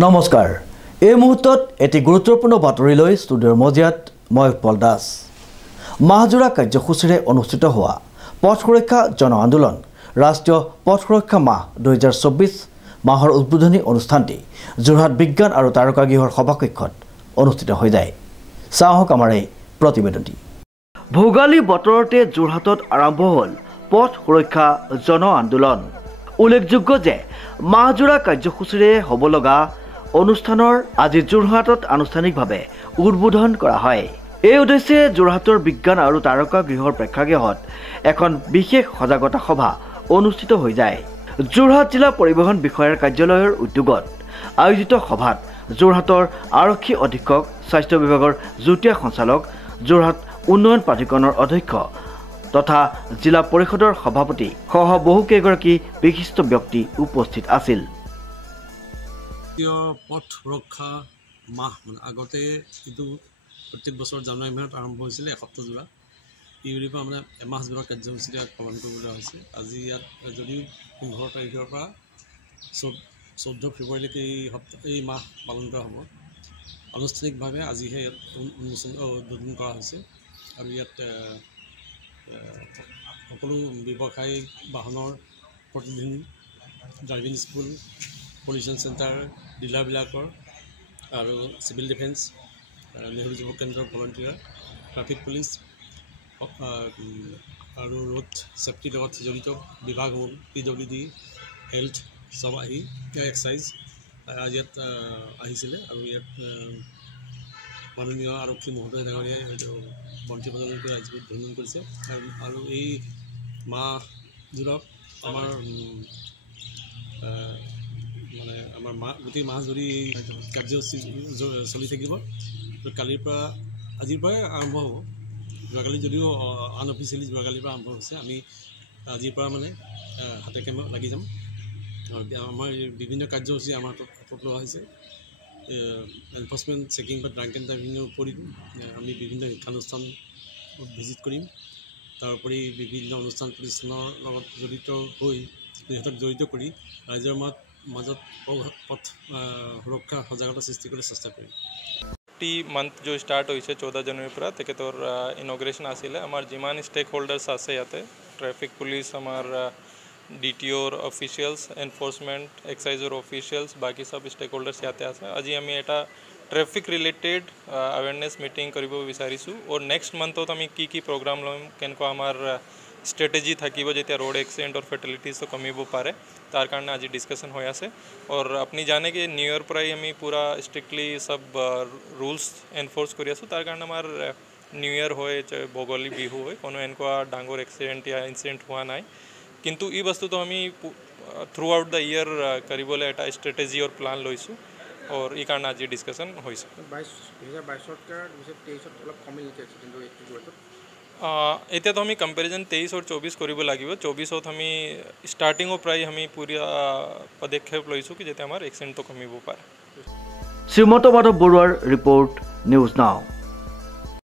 নমস্কাৰ এই মুহূৰ্তত এটি গুৰুত্বপূৰ্ণ বাতৰিলৈ ষ্টুডিঅ'ৰ মজিয়াত মই উৎপল দাস মাহজোৰা কাৰ্যসূচীৰে অনুষ্ঠিত হোৱা পথ সুৰক্ষা জন আন্দোলন ৰাষ্ট্ৰীয় পথ সুৰক্ষা মাহ 2024 মাহৰ উদ্বোধনী অনুষ্ঠানটি যোৰহাট বিজ্ঞান আৰু তাৰকাগৃহৰ সভাকক্ষত অনুষ্ঠিত হৈ যায় চাহক আমাৰ এই প্ৰতিবেদনটি ভোগালী বতৰতে যোৰহাটত আৰম্ভ হ'ল পথ সুৰক্ষা জন আন্দোলন উল্লেখযোগ্য যে মাহজোৰা কাৰ্যসূচীৰে হ'ব লগা অনুষ্ঠানৰ আজি যোৰহাটত আনুষ্ঠানিকভাৱে উদ্বোধন কৰা হয় এই উদ্দেশ্যে যোৰহাটৰ বিজ্ঞান আৰু তাৰকাগৃহৰ প্ৰেক্ষাগৃহত এখন বিশেষ সজাগতা সভা অনুষ্ঠিত হৈ যায় যোৰহাট জিলা পৰিবহণ বিষয়াৰ কাৰ্যালয়ৰ উদ্যোগত আয়োজিত সভাত যোৰহাটৰ আৰক্ষী অধীক্ষক স্বাস্থ্য বিভাগৰ যুটীয়া সঞ্চালক যোৰহাট উন্নয়ন প্ৰাধিকৰণৰ অধ্যক্ষ তথা জিলা পৰিষদৰ সভাপতি সহ বহুকেইগৰাকী বিশিষ্ট ব্যক্তি উপস্থিত আছিল পথ সুৰক্ষা মাহ মানে আগতে কিন্তু প্ৰত্যেক বছৰ জানুৱাৰী মাহত আৰম্ভ হৈছিলে এসপ্তাহ জোৰা এই পৰা মানে এমাহ জোৰা কাৰ্যসূচীৰে পালন কৰিবলৈ হৈছে আজি ইয়াত যদিও 15 তাৰিখৰ পৰা 14 ফেব্ৰুৱাৰীলৈকে এই মাহ পালন কৰা হ'ব আনুষ্ঠানিকভাৱে আজিহে ইয়াত উদ্বোধন কৰা হৈছে আৰু ইয়াত সকলো ব্যৱসায়িক বাহনৰ প্ৰতিদিন ড্ৰাইভিং স্কুল পলিউশ্যন চেণ্টাৰ ডিলাৰবিলাকৰ আৰু চিভিল ডিফেন্স নেহৰু যুৱ কেন্দ্ৰৰ ভলণ্টিয়াৰ ট্ৰাফিক পুলিচ আৰু ৰোড ছেফটিৰ লগত জড়িত বিভাগসমূহ PWD হেল্থ সব আহি এক্সাইজ আজি ইয়াত আহিছিলে আৰু ইয়াত মাননীয় আৰক্ষী মহোদয় ডাঙৰীয়াই বন্তি প্ৰজ্বলন কৰি আজি উদ্বোধন কৰিছে আৰু এই মাহজোৰা আমাৰ মানে আমাৰ গোটেই মাহ জুৰি কাৰ্যসূচী চলি থাকিব কালিৰ পৰা আজিৰ পৰাই আৰম্ভ হ'ব যোৱাকালি যদিও আনঅফিচিয়েলি যোৱাকালিৰ পৰা আৰম্ভ হৈছে আমি আজিৰ পৰা মানে হাতে কামে লাগি যাম আৰু আমাৰ বিভিন্ন কাৰ্যসূচী আমাৰ হাতত লোৱা হৈছে এনফৰ্চমেণ্ট চেকিং বা ড্ৰাংক এণ্ড ড্ৰাইভিঙৰ উপৰিও আমি বিভিন্ন শিক্ষানুষ্ঠান ভিজিট কৰিম তাৰোপৰি বিভিন্ন অনুষ্ঠান প্ৰতিষ্ঠানৰ লগত জড়িত হৈ সিহঁতক জড়িত কৰি ৰাইজৰ মাজত পথ সুৰক্ষা সজাগতা সৃষ্টি কৰিবলৈ চেষ্টা কৰিম मंथ जो स्टार्ट हुई 14 जनवरी पर तेखेतर इनॉग्रेशन आसिले आमार जिमान स्टेक होल्डार्स आसे याते ट्रैफिक पुलिस आमार DTOर ऑफिशियल्स एनफोर्समेंट एक्साइजर ऑफिशियल्स बाकी सब स्टेक होल्डार्स याते आसे আজি আমি এটা ট্রাফিক রিলেটেড अवेयरनेस मीटिंग কৰিব বিচাৰিছো और नेक्स्ट मंथत আমি কি কি प्रोग्राम লম কেনকো আমাৰ स्ट्रेटेजी থাকিব যেতিয়া रोड एक्सीडेंट और फैटेलिटीज तो कमिब पारे तार कारण आज डिस्कशन हो आसे और अपनी जाने के न्यू ईयर पर आम पूरा स्ट्रिक्टली सब रूल्स एनफोर्स कर तार कारण आमार न्यू ईयर हो भोगाली बिहू हो कोनो एनका डांगर एक्सीडेंट या इन्सिडेंट हुआ ना किंतु ई वस्तु तो आम थ्रू आउट द ईयर करिबले एटा स्ट्रेटेजी और प्लान लैसो और ई कारण आज डिस्कशन होइसे 2022 এতিয়া তো আমি কম্পেৰিজন 23 और 24 কৰিব লাগিব 24 আমি স্টাৰ্টিং প্ৰায় আমি পুৰা পদক্ষেপ লৈছো কি যেতে আমাৰ এক্সিডেন্ট তো কমিব পাৰে শ্ৰীমন্ত মাধৱ বৰুৱাৰ ৰিপৰ্ট নিউজ নাও